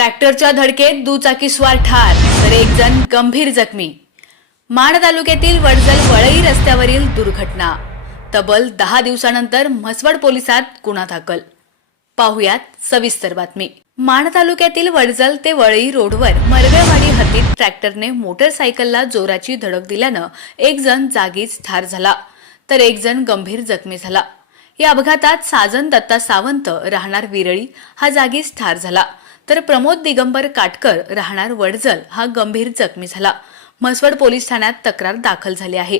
ट्रॅक्टरच्या धडकेत दुचाकीस्वार ठार तर एक जण गंभीर जखमी. माण तालुक्यातील वडजल वळई रस्त्यावरील दुर्घटना. तब्बल दहा दिवसानंतर म्हसवड पोलिसात गुन्हा दाखल. पाहुयात सविस्तर बातमी. माण तालुक्यातील वडजल ते वळई रोडवर मरगळवाडी हद्दीत ट्रॅक्टरने मोटरसायकलला जोराची धडक दिल्यानं एक जण जागीच ठार झाला तर एक जण गंभीर जखमी झाला. या अपघातात साजन दत्ता सावंत राहणार विरळी हा जागीच ठार झाला. तर प्रमोद दिगंबर काटकर राहणार वडजल हा गंभीर जखमी झाला. म्हसवड पोलीस ठाण्यात तक्रार दाखल झाली आहे.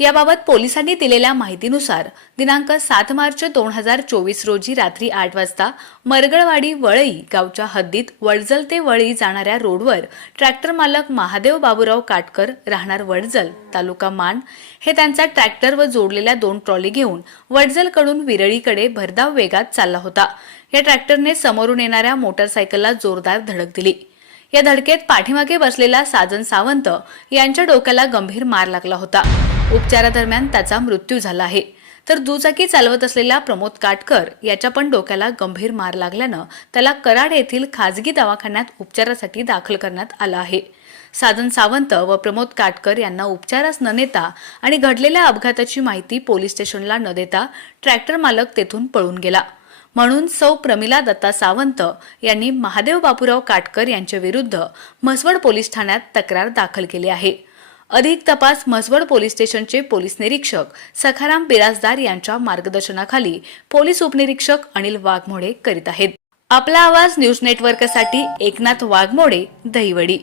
याबाबत पोलिसांनी दिलेल्या माहितीनुसार दिनांक सात मार्च दोन हजार चोवीस रोजी रात्री आठ वाजता मरगळवाडी वळई गावच्या हद्दीत वडजल ते वळई जाणाऱ्या रोडवर ट्रॅक्टर मालक महादेव बाबूराव काटकर राहणार वडजल तालुका मान. हे त्यांचा ट्रॅक्टर व जोडलेल्या दोन ट्रॉली घेऊन वडजलकडून विरळीकडे भरधाव वेगात चालला होता. या ट्रॅक्टरने समोरून येणाऱ्या मोटरसायकलला जोरदार धडक दिली. या धडकेत पाठीमागे बसलेला साजन सावंत यांच्या डोक्याला गंभीर मार लागला होता. उपचारादरम्यान त्याचा मृत्यू झाला आहे. तर दुचाकी चालवत असलेला प्रमोद काटकर याच्या पण डोक्याला गंभीर मार लागल्यानं त्याला कराड येथील खाजगी दवाखान्यात उपचारासाठी दाखल करण्यात आलं आहे. साधन सावंत व प्रमोद काटकर यांना उपचारास न नेता आणि घडलेल्या अपघाताची माहिती पोलीस स्टेशनला न देता ट्रॅक्टर मालक तेथून पळून गेला. म्हणून सौ प्रमिला दत्ता सावंत यांनी महादेव बापूराव काटकर यांच्याविरुद्ध म्हसवड पोलीस ठाण्यात तक्रार दाखल केली आहे. अधिक तपास म्हसवड पोलीस स्टेशनचे पोलीस निरीक्षक सखाराम बिराजदार यांच्या मार्गदर्शनाखाली पोलीस उपनिरीक्षक अनिल वाघमोडे करीत आहेत. आपला आवाज न्यूज नेटवर्कसाठी एकनाथ वाघमोडे दहिवडी.